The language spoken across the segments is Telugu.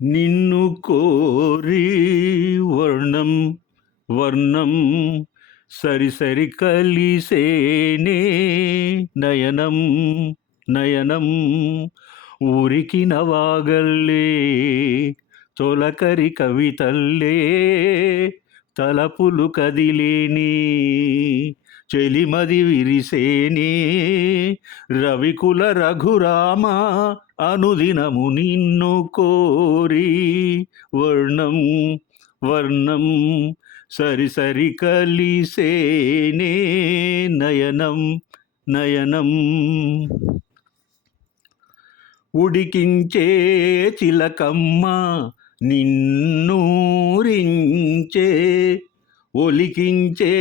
నిన్ను కోరి వర్ణం వర్ణం సరి సరి కలిసేనే నయనం నయనం ఊరికి నవాగల్లే తొలకరి కవితల్లే తలపులు కదిలేని చెలిమది విరిసేనే రవికుల రఘురామ అనుదినము నిన్ను కోరి వర్ణం వర్ణం సరి సరి కలిసేనే నయనం నయనం ఉడికించే చిలకమ్మ నిన్నూరించే ఒలికించే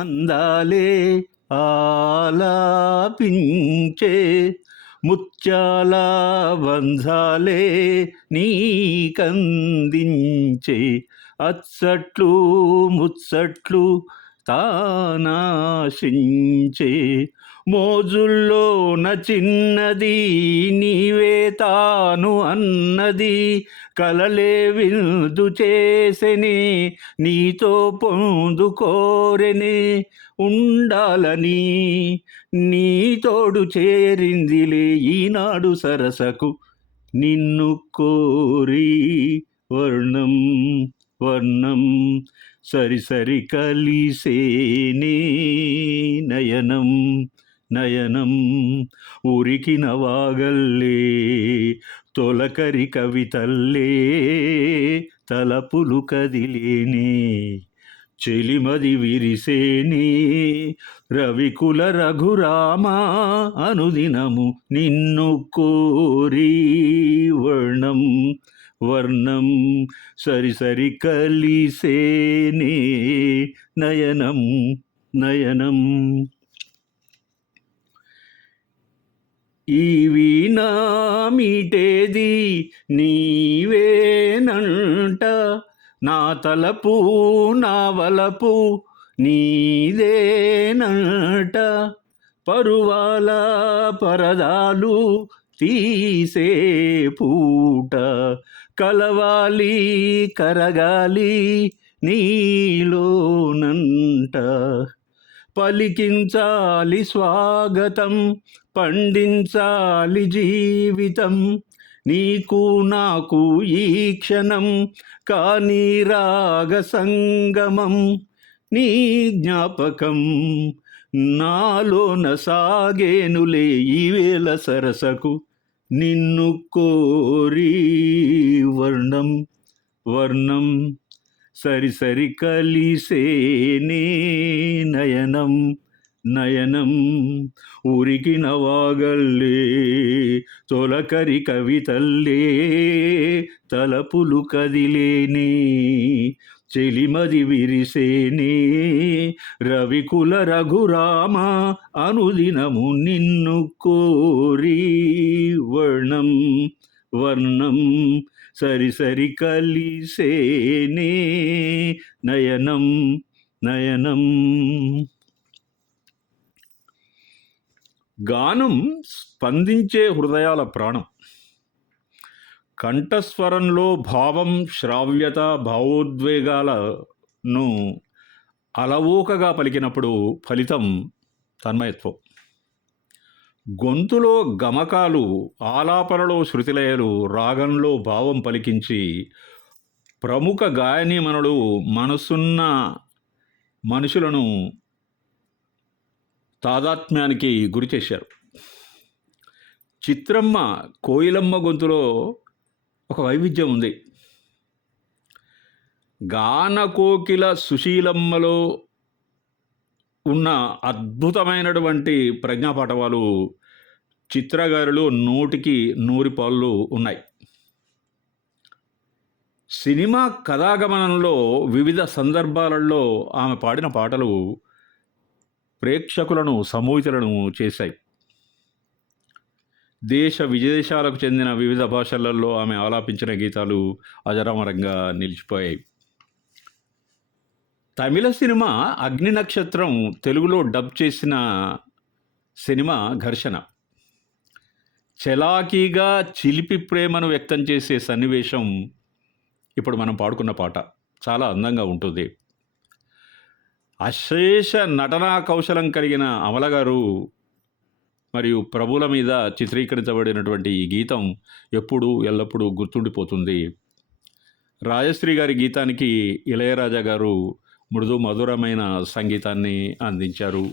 అందాలే ఆలాపించే ముత్యాల బంధాలే నీకందించే అచ్చట్లు ముచ్చట్లు తానాశించే మోజుల్లో చిన్నది నీవే తాను అన్నది కలలే విందు చేసెని నీతో పొందుకోరెని ఉండాలని నీ తోడు చేరిందిలే ఈనాడు సరసకు నిన్ను కోరి వర్ణం వర్ణం సరి సరి కలిసేనే నయనం నయనం ఊరికి నవాగల్లే తొలకరి కవితల్లే తలపులు కదిలేని చెలిమది విరిసేని రవికుల రఘురామ అనుదినము నిన్ను కోరి వర్ణం వర్ణం సరి సరి కలిసేనే నయనం నయనం ఈ వీణా మీటేది నీవేనంట నా తలపు నా వలపు నీదేనంట పరువాల పరదాలు తీసే పూట కలవాలి కరగాలి నీలోనంట పలికించాలి స్వాగతం పండించాలి జీవితం నీకు నాకు ఈ క్షణం కానీ రాగ సంగమం నీ జ్ఞాపకం నాలోన సాగేనులే ఈవేళ సరసకు నిన్ను కోరి వర్ణం వర్ణం సరి సరి కలిసేనే నయనం నయనం ఊరికి నవాగల్లే తొలకరి కవితల్లే తలపులు కదిలేని చెలిమది విరిసేనే రవికుల రఘురామ అనుదినము నిన్ను కోరి వర్ణం వర్ణం సరి సరి కలిసేనే నయనం నయనం గానం స్పందించే హృదయాల ప్రాణం. కంఠస్వరంలో భావం, శ్రావ్యత, భావోద్వేగాలను అలవోకగా పలికినప్పుడు ఫలితం తన్మయత్వం. గొంతులో గమకాలు, ఆలాపనలో శృతిలయలు, రాగంలో భావం పలికించి ప్రముఖ గాయనీమణులు మనసున్న మనుషులను తాదాత్మ్యానికి గురి చేశారు. చిత్రమ్మ కోయిలమ్మ గొంతులో ఒక వైవిధ్యం ఉంది. గాన కోకిల సుశీలమ్మలో ఉన్న అద్భుతమైనటువంటి ప్రజ్ఞాపాఠవాలు చిత్రగారిలో 100కి 100 పాళ్ళు ఉన్నాయి. సినిమా కథాగమనంలో వివిధ సందర్భాలలో ఆమె పాడిన పాటలు ప్రేక్షకులను సమూహితులను చేశాయి. దేశ విదేశాలకు చెందిన వివిధ భాషలలో ఆమె ఆలాపించిన గీతాలు అజరామరంగా నిలిచిపోయాయి. తమిళ సినిమా అగ్ని నక్షత్రం తెలుగులో డబ్ చేసిన సినిమా ఘర్షణ. చలాకీగా చిలిపి ప్రేమను వ్యక్తం చేసే సన్నివేశం ఇప్పుడు మనం పాడుకున్న పాట చాలా అందంగా ఉంటుంది. అశేష నటనా కౌశలం కలిగిన అమల గారు మరియు ప్రభుల మీద చిత్రీకరించబడినటువంటి ఈ గీతం ఎప్పుడు ఎల్లప్పుడూ గుర్తుండిపోతుంది. రాజశ్రీ గారి గీతానికి ఇళయరాజా గారు మృదు మధురమైన సంగీతాన్ని అందించారు.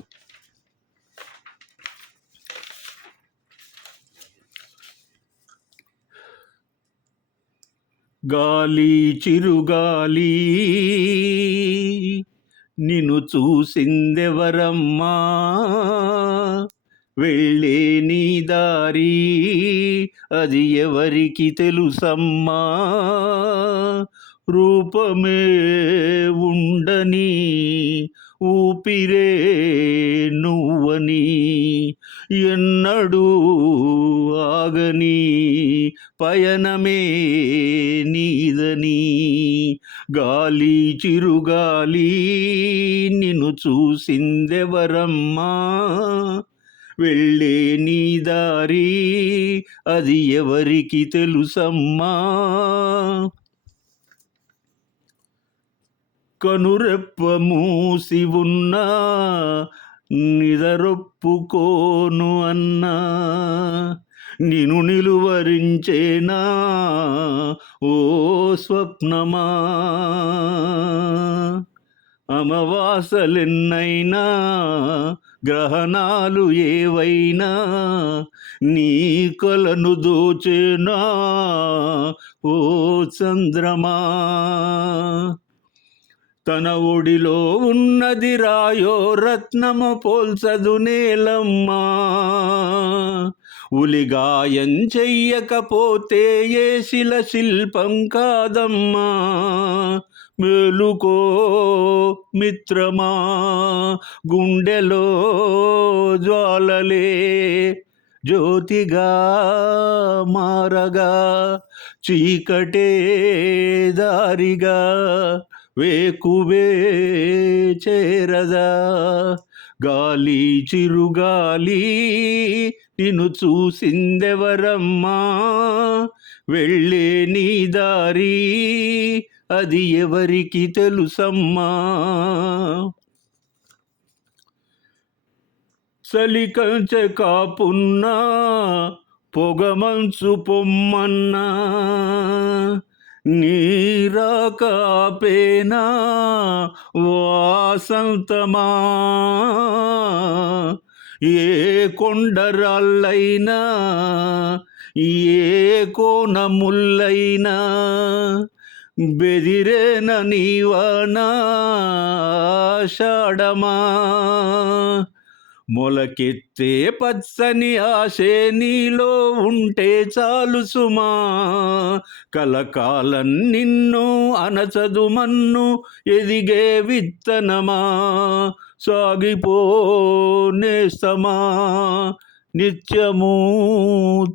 గాలి చిరుగాలి నిన్ను చూసిందెవరమ్మా, వెళ్ళే నీ దారి అది ఎవరికి తెలుసమ్మా, రూపమే ఉండని ఊపిరే నువ్వని, ఎన్నడూ ఆగని పయనమే నీదని, గాలి చిరుగాలి నిన్ను చూసిందెవరమ్మా, వెళ్ళే నీ దారి అది ఎవరికి తెలుసమ్మా, కనురెప్ప మూసి ఉన్నా నిదరొప్పుకోను అన్నా, నిన్ను నిలువరించేనా ఓ స్వప్నమా, అమవాసలెన్నైనా గ్రహణాలు ఏవైనా నీ కలను దోచేనా ఓ చంద్రమా, తన ఒడిలో ఉన్నది రాయో రత్నము పోల్చదు నేలమ్మా, ఉలిగాయం చెయ్యకపోతే ఏ శిల శిల్పం కాదమ్మా, మేలుకో మిత్రమా, గుండెలో జ్వాలలే జ్యోతిగా మారగా, చీకటే దారిగా వేకువే చేరదా, గాలి చిరుగాలి నిన్ను చూసిందెవరమ్మా, వెళ్ళే నీ దారి అది ఎవరికి తెలుసమ్మా, చలికంచె కాపున్నా పొగమంచు పొమ్మన్నా, నీరాకాపేనా వాసంతమా, ఏ కొండరాళ్ళైనా ఏ కోనముల్లైనా బెదిరేన నీవానా ఆషాఢమా, మొలకెత్తే పచ్చని ఆశే నీలో ఉంటే చాలు సుమా, కలకాలం నిన్ను అనచదు మన్ను ఎదిగే విత్తనమా, సాగిపో నేస్తమా నిత్యము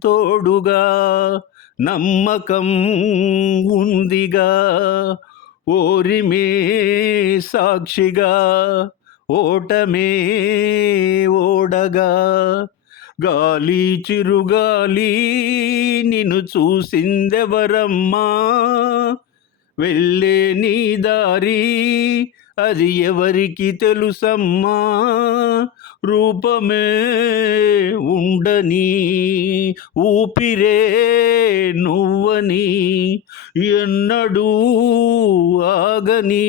తోడుగా, నమ్మకం ఉందిగా ఓరిమే సాక్షిగా, ఓటమే ఓడగా, గాలి చిరుగాలి నిన్ను చూసిందెవరమ్మా, వెళ్ళే నీ దారి అది ఎవరికి తెలుసమ్మా, రూపమే ఉండని ఊపిరే నువ్వని, ఎన్నడూ ఆగని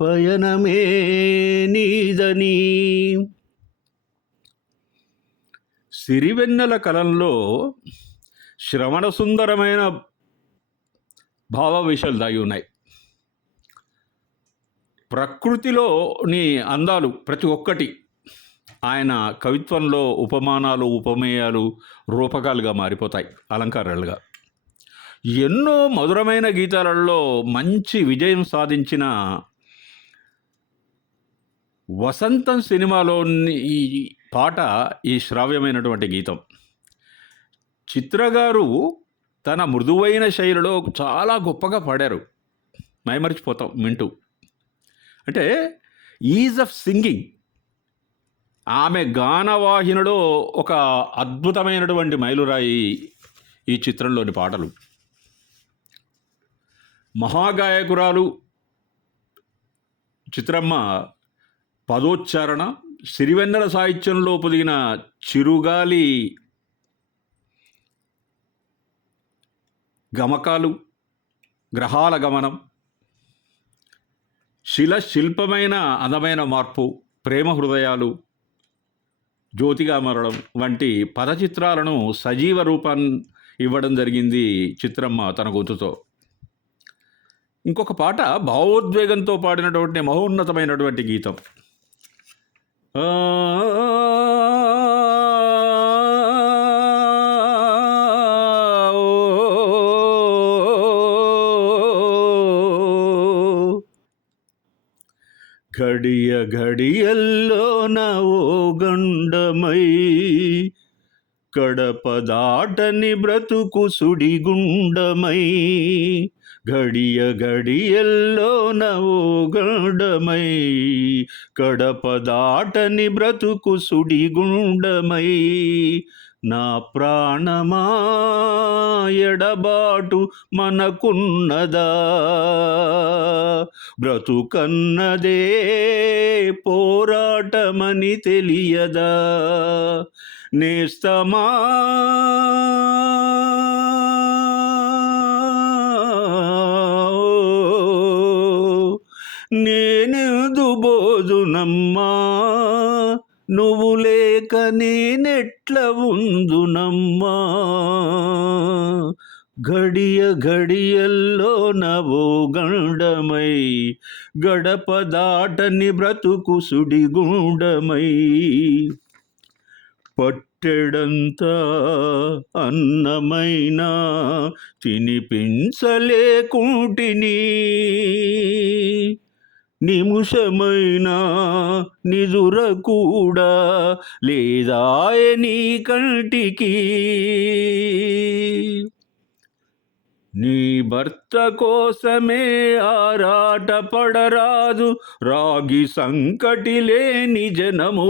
పయనమే నీదని. సిరివెన్నెల కలంలో శ్రవణ సుందరమైన భావ విషయాలు దాగి ఉన్నాయి. ప్రకృతిలోని అందాలు ప్రతి ఒక్కటి ఆయన కవిత్వంలో ఉపమానాలు ఉపమేయాలు రూపకాలుగా మారిపోతాయి, అలంకారాలుగా. ఎన్నో మధురమైన గీతాలలో మంచి విజయం సాధించిన వసంతం సినిమాలోని ఈ పాట ఈ శ్రావ్యమైనటువంటి గీతం. చిత్రగారు తన మృదువైన శైలిలో చాలా గొప్పగా పాడారు, మైమరిచిపోతాం వింటూ. అంటే ఈజ్ ఆఫ్ సింగింగ్ ఆమె గానవాహినిలో ఒక అద్భుతమైనటువంటి మైలురాయి ఈ చిత్రంలోని పాటలు. మహాగాయకురాలు చిత్రమ్మ పదోచ్చారణ, సిరివెన్నెల సాహిత్యంలో పొదిగిన చిరుగాలి గమకాలు, గ్రహాల గమనం, శిల్పమైన అందమైన మార్పు, ప్రేమ హృదయాలు, జ్యోతిగా మరడం వంటి పదచిత్రాలను సజీవ రూపాన్ని ఇవ్వడం జరిగింది చిత్రమ్మ తన గొంతుతో. ఇంకొక పాట భావోద్వేగంతో పాడినటువంటి మహోన్నతమైనటువంటి గీతం. ఆ ఘడియ ఘడియల్లోన ఓ గండమై కడప దాటని బ్రతుకు సుడిగుండమై, ఘడియ ఘడియల్లోన ఓ గండమై కడప దాటని బ్రతుకు సుడిగుండమై, నా ప్రాణమా ఎడబాటు మనకున్నదా, బ్రతుకన్నదే పోరాటమని తెలియదా, నేస్తమా నేనెందు బోదునమ్మా, నువ్వు లేక నేనెట్ల ఉందునమ్మా, ఘడియ ఘడియల్లో నవో గండమై గడప దాటని బ్రతుకు సుడిగుండమై, పట్టెడంతా అన్నమైనా తినిపించలేకుంటిని, నిముషమైనా నిదుర కూడా లేదాయ నీ కంటికి, నీ భర్త కోసమే ఆరాట పడరాదు రాగి సంకటి లేని జనము.